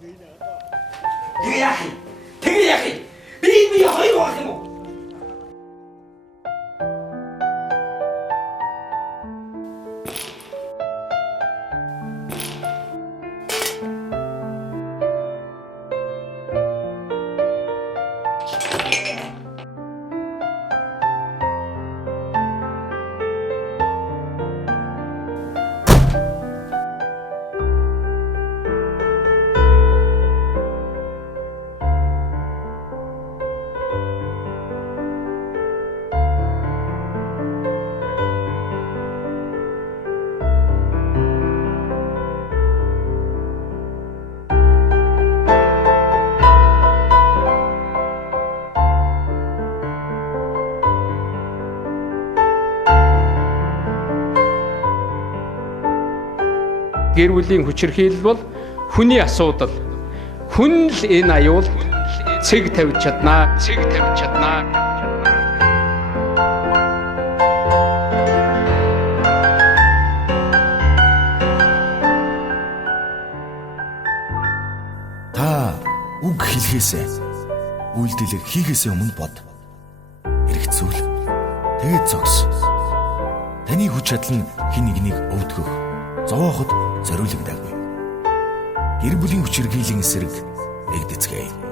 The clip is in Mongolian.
Тэгээ яах юм? Тэгээ яах юм? Би хоёр байх юм уу? Гэр бүлийн хүчирхийлэл бол хүний асуудал. Хүн л энэ аюул цэг тавьж чаднаа. Та үг хэлхээсээ үйлдэлийг хийхээсээ өмнө бод. Хэрэгцүүл. Тэгээд зогс. Таны хүч чадал нь хэн нэгнийг өвдгөх, зовоохот зориулагдаагүй. Гэр бүлийн хүчирхийллийн эсрэг эгдэцгээе.